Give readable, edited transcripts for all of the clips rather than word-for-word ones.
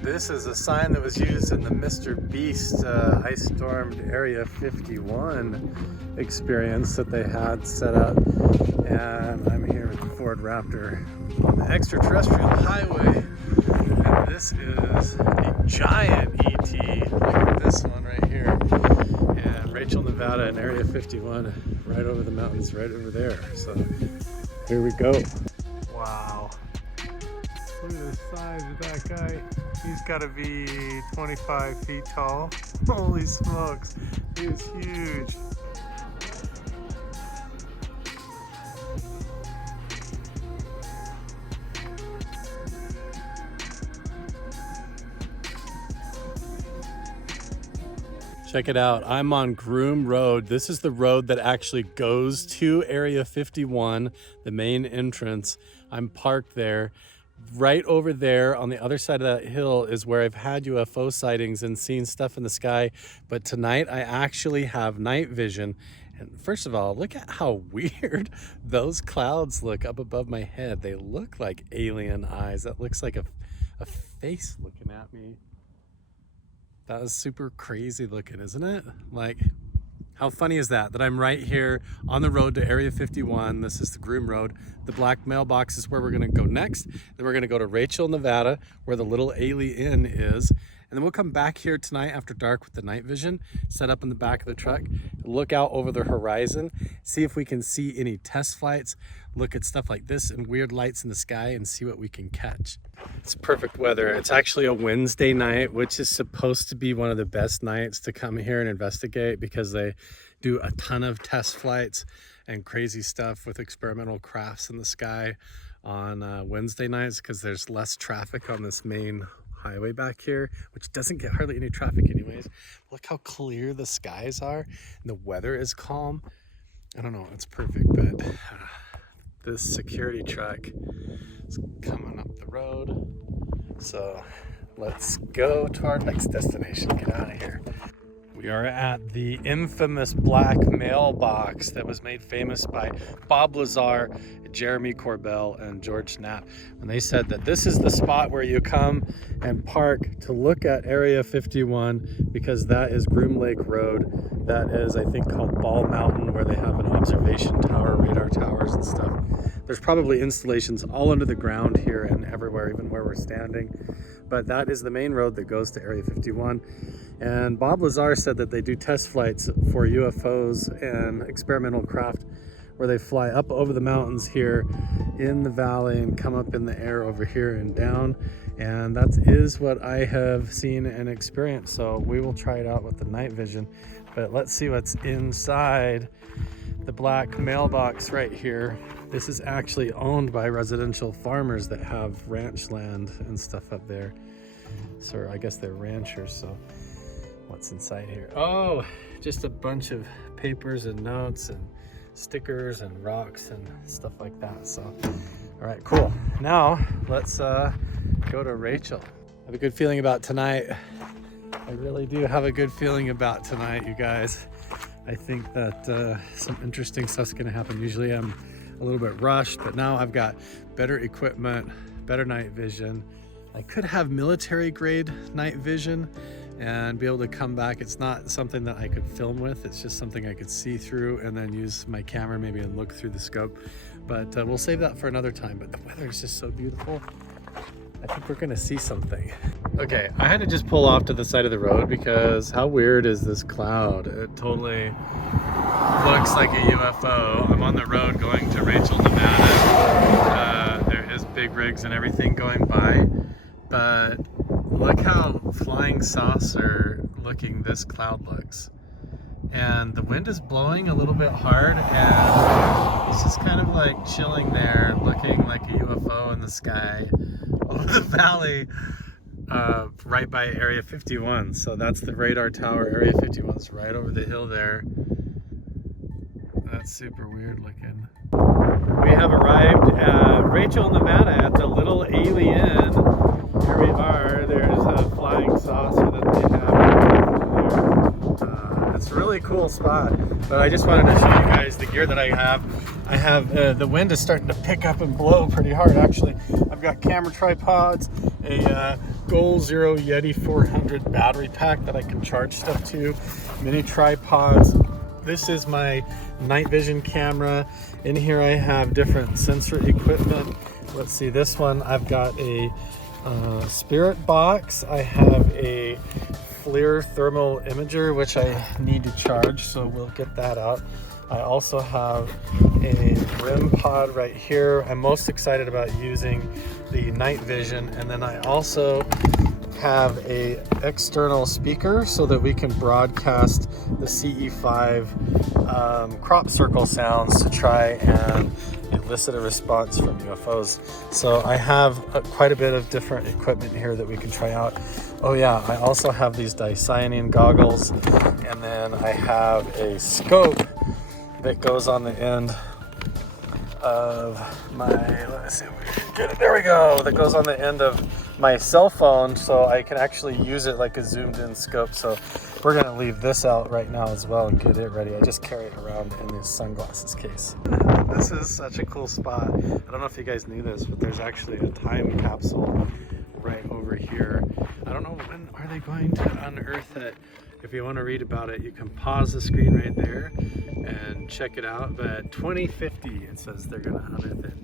This is a sign that was used in the Mr. Beast ice-stormed Area 51 experience that they had set up. And I'm here with the Ford Raptor on the Extraterrestrial Highway. And this is a giant ET. Look at this one right here. And Rachel, Nevada and Area 51 right over the mountains, right over there. So here we go. Wow. Look at the size of that guy. He's got to be 25 feet tall. Holy smokes, he is huge. Check it out, I'm on Groom Road. This is the road that actually goes to Area 51, the main entrance. I'm parked there. Right over there on the other side of that hill is where I've had UFO sightings and seen stuff in the sky. But tonight I actually have night vision. And first of all, look at how weird those clouds look up above my head. They look like alien eyes. That looks like a face looking at me. That is super crazy looking, isn't it? Like, how funny is that? That I'm right here on the road to Area 51. This is the Groom Road. The Black Mailbox is where we're gonna go next. Then we're gonna go to Rachel, Nevada, where the little Ailey Inn is. And then we'll come back here tonight after dark with the night vision, set up in the back of the truck, look out over the horizon, see if we can see any test flights, look at stuff like this and weird lights in the sky and see what we can catch. It's perfect weather. It's actually a Wednesday night, which is supposed to be one of the best nights to come here and investigate because they do a ton of test flights and crazy stuff with experimental crafts in the sky on Wednesday nights because there's less traffic on this main highway back here, which doesn't get hardly any traffic anyways. Look how clear the skies are and the weather is calm. I don't know, it's perfect, but this security truck is coming up the road. So let's go to our next destination. Get out of here. We are at the infamous Black Mailbox that was made famous by Bob Lazar, Jeremy Corbell, and George Knapp. And they said that this is the spot where you come and park to look at Area 51 because that is Groom Lake Road. That is, I think, called Ball Mountain, where they have an observation tower, radar towers and stuff. There's probably installations all under the ground here and everywhere, even where we're standing. But that is the main road that goes to Area 51. And Bob Lazar said that they do test flights for UFOs and experimental craft where they fly up over the mountains here in the valley and come up in the air over here and down. And that is what I have seen and experienced. So we will try it out with the night vision. But let's see what's inside the Black Mailbox right here. This is actually owned by residential farmers that have ranch land and stuff up there. So I guess they're ranchers, so what's inside here? Oh, just a bunch of papers and notes and stickers and rocks and stuff like that. So, all right, cool. Now let's go to Rachel. I have a good feeling about tonight. I really do have a good feeling about tonight, you guys. I think that some interesting stuff's gonna happen. Usually I'm a little bit rushed, but now I've got better equipment, better night vision. I could have military grade night vision and be able to come back. It's not something that I could film with. It's just something I could see through and then use my camera maybe and look through the scope. But we'll save that for another time. But the weather is just so beautiful. I think we're gonna see something. Okay, I had to just pull off to the side of the road because how weird is this cloud? It totally looks like a UFO. I'm on the road going to Rachel, Nevada. There is big rigs and everything going by, but look how flying saucer looking this cloud looks. And the wind is blowing a little bit hard and it's just kind of like chilling there, looking like a UFO in the sky over the valley right by Area 51. So that's the radar tower. Area 51 is right over the hill there. That's super weird looking. We have arrived at Rachel, Nevada at the little alien. Here we are. There's a flying saucer that they have. It's a really cool spot, but I just wanted to show you guys the gear that I have. I have the wind is starting to pick up and blow pretty hard. Actually, I've got camera tripods, a Goal Zero Yeti 400 battery pack that I can charge stuff to, mini tripods. This is my night vision camera. In here I have different sensor equipment. Let's see, this one I've got a spirit box. I have a FLIR thermal imager, which I need to charge, so we'll get that out. I also have a REM pod right here. I'm most excited about using the night vision, and then I also have a external speaker so that we can broadcast the CE5 crop circle sounds to try and elicit a response from UFOs. So I have quite a bit of different equipment here that we can try out. Oh yeah, I also have these dicyanine goggles, and then I have a scope that goes on the end of my, let's see if we can get it, there we go, that goes on the end of my cell phone, so I can actually use it like a zoomed in scope. So we're gonna leave this out right now as well and get it ready. I just carry it around in this sunglasses case. This is such a cool spot. I don't know if you guys knew this, but there's actually a time capsule right over here. I don't know when are they going to unearth it. If you want to read about it, you can pause the screen right there and check it out. But 2050, it says they're going to unearth it.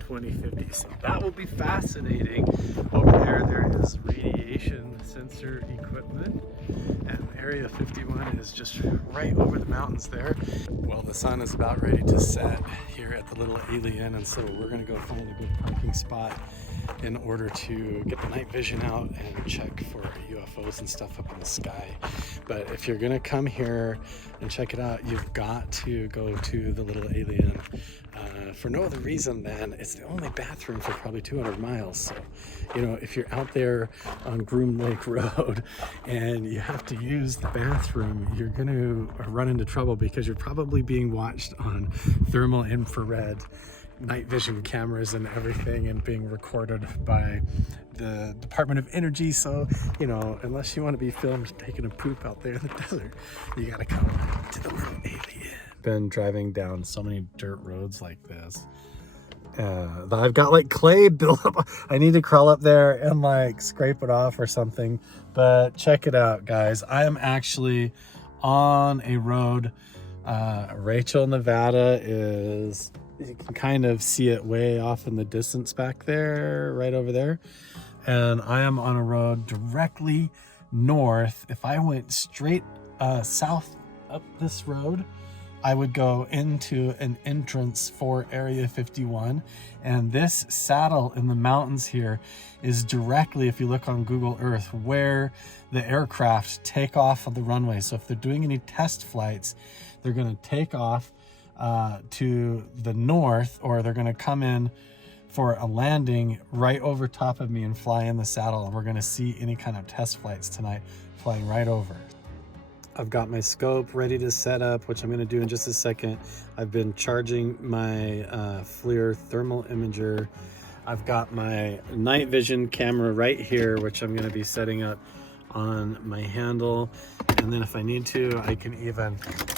2050. So that will be fascinating. Over there is radiation sensor equipment. And Area 51 is just right over the mountains there. Well, the sun is about ready to set here at the little alien. And so we're going to go find a good parking spot in order to get the night vision out and check for UFOs and stuff up in the sky. But if you're gonna come here and check it out, you've got to go to the little alien for no other reason than it's the only bathroom for probably 200 miles. So, you know, if you're out there on Groom Lake Road and you have to use the bathroom, you're gonna run into trouble because you're probably being watched on thermal infrared night vision cameras and everything, and being recorded by the Department of Energy. So, you know, unless you want to be filmed taking a poop out there in the desert, you gotta come to the little alien. Been driving down so many dirt roads like this that I've got like clay built up. I need to crawl up there and like scrape it off or something. But check it out, guys. I am actually on a road. Rachel, Nevada is, you can kind of see it way off in the distance back there, right over there. And I am on a road directly north. If I went straight south up this road, I would go into an entrance for Area 51. And this saddle in the mountains here is directly, if you look on Google Earth, where the aircraft take off of the runway. So if they're doing any test flights, they're gonna take off to the north, or they're gonna come in for a landing right over top of me and fly in the saddle. And we're gonna see any kind of test flights tonight flying right over. I've got my scope ready to set up, which I'm gonna do in just a second. I've been charging my FLIR thermal imager. I've got my night vision camera right here, which I'm gonna be setting up on my handle. And then if I need to, I can even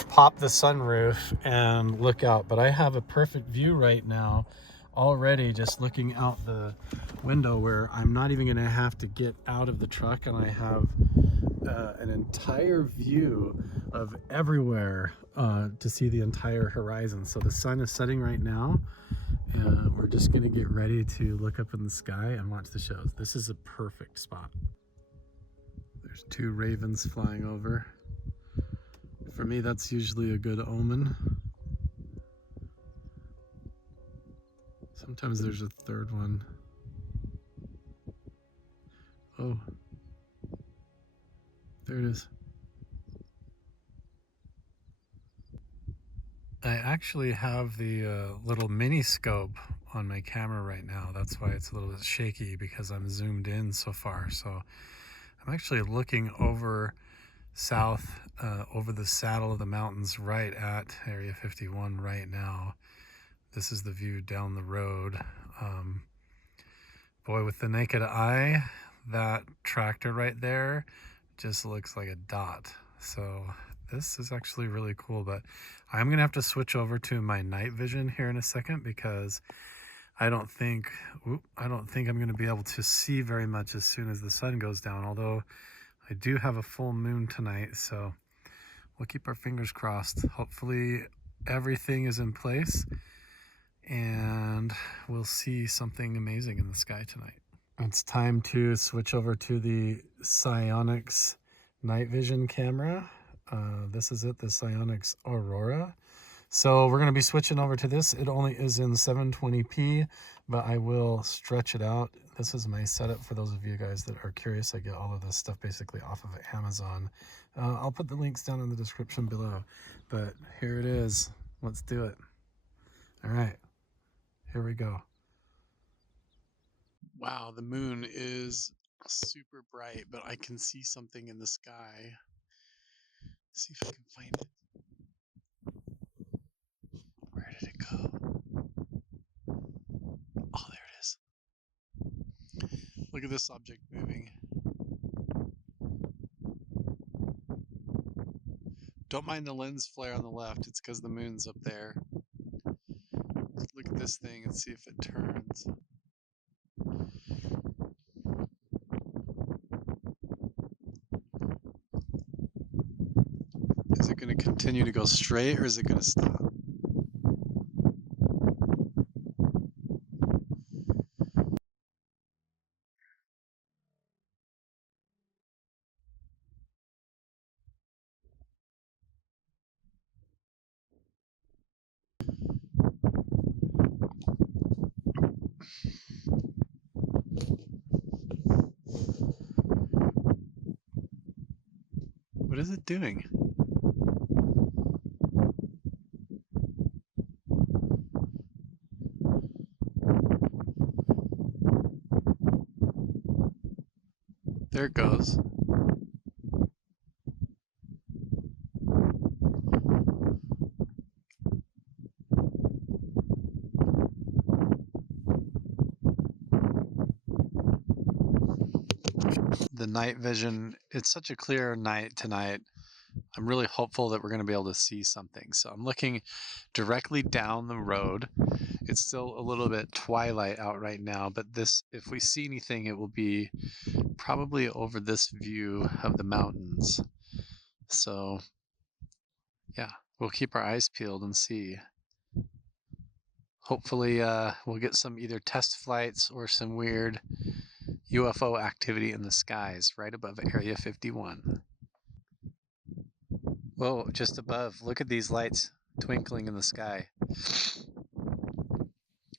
pop the sunroof and look out. But I have a perfect view right now already, just looking out the window, where I'm not even gonna have to get out of the truck, and I have an entire view of everywhere to see the entire horizon. So the sun is setting right now, and we're just gonna get ready to look up in the sky and watch the shows. This is a perfect spot. There's two ravens flying over. For me, that's usually a good omen. Sometimes there's a third one. Oh, there it is. I actually have the little mini scope on my camera right now. That's why it's a little bit shaky, because I'm zoomed in so far. So I'm actually looking over south, over the saddle of the mountains right at Area 51 right now. This is the view down the road. Boy, with the naked eye, that tractor right there just looks like a dot. So this is actually really cool, but I'm gonna have to switch over to my night vision here in a second, because I don't think I don't think I'm going to be able to see very much as soon as the sun goes down, although I do have a full moon tonight, so we'll keep our fingers crossed. Hopefully everything is in place and we'll see something amazing in the sky tonight. It's time to switch over to the Psionics night vision camera. This is it, the Psionics Aurora. So we're going to be switching over to this. It only is in 720p, but I will stretch it out. This is my setup for those of you guys that are curious. I get all of this stuff basically off of Amazon. I'll put the links down in the description below, but here it is. Let's do it. All right, here we go. Wow, the moon is super bright, but I can see something in the sky. Let's see if I can find it. Where did it go? Oh, there it is. Look at this object moving. Don't mind the lens flare on the left, it's because the moon's up there. Look at this thing and see if it turns. Is it going to continue to go straight or is it going to stop? What is it doing? There it goes. The night vision, it's such a clear night tonight. I'm really hopeful that we're going to be able to see something. So I'm looking directly down the road. It's still a little bit twilight out right now, but this, if we see anything, it will be probably over this view of the mountains. So yeah, we'll keep our eyes peeled and see. Hopefully we'll get some either test flights or some weird UFO activity in the skies right above Area 51. Whoa, just above. Look at these lights twinkling in the sky.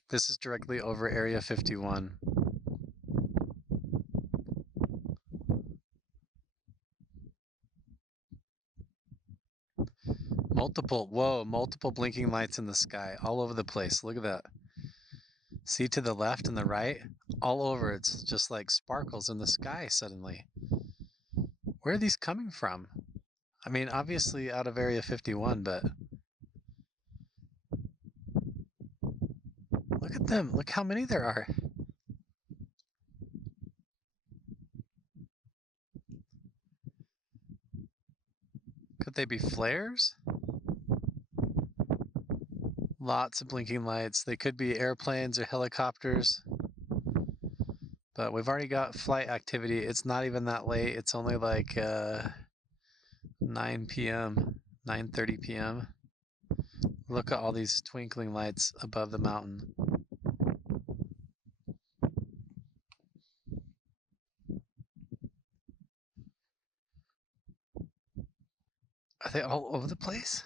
This is directly over Area 51. Multiple blinking lights in the sky all over the place. Look at that. See to the left and the right? All over. It's just like sparkles in the sky suddenly. Where are these coming from? I mean, obviously out of Area 51, but look at them. Look how many there are. Could they be flares? Lots of blinking lights. They could be airplanes or helicopters. But we've already got flight activity. It's not even that late. It's only like 9 p.m., 9:30 p.m. Look at all these twinkling lights above the mountain. Are they all over the place?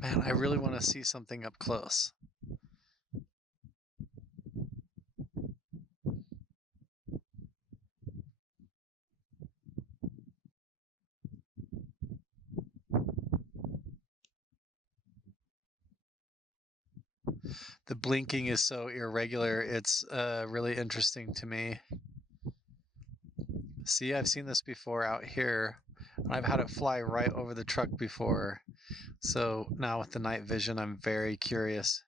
Man, I really want to see something up close. The blinking is so irregular. It's really interesting to me. See, I've seen this before out here. I've had it fly right over the truck before. So now with the night vision, I'm very curious.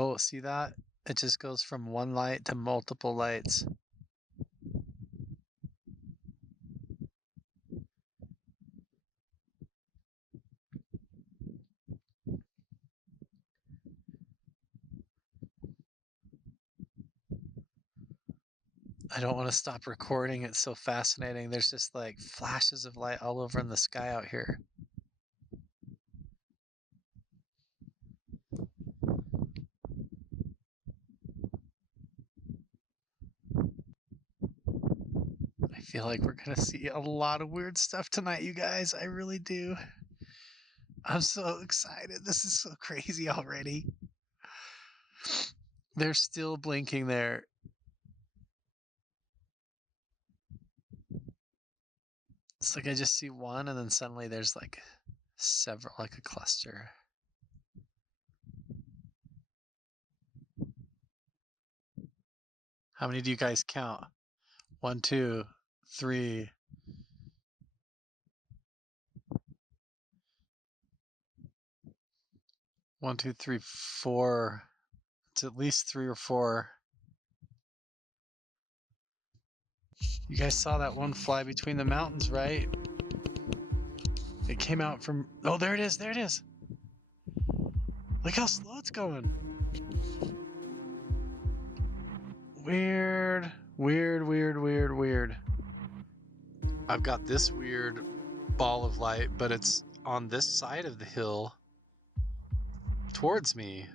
Oh, see that? It just goes from one light to multiple lights. I don't want to stop recording. It's so fascinating. There's just like flashes of light all over in the sky out here. I feel like we're going to see a lot of weird stuff tonight, you guys. I really do. I'm so excited. This is so crazy already. They're still blinking there. It's like I just see one and then suddenly there's like several, like a cluster. How many do you guys count? 1, 2, 3. 1, 2, 3, 4. It's at least 3 or 4. You guys saw that one fly between the mountains, right? It came out from... Oh, there it is. There it is. Look how slow it's going. Weird. Weird, weird, weird, weird. I've got this weird ball of light, but it's on this side of the hill towards me,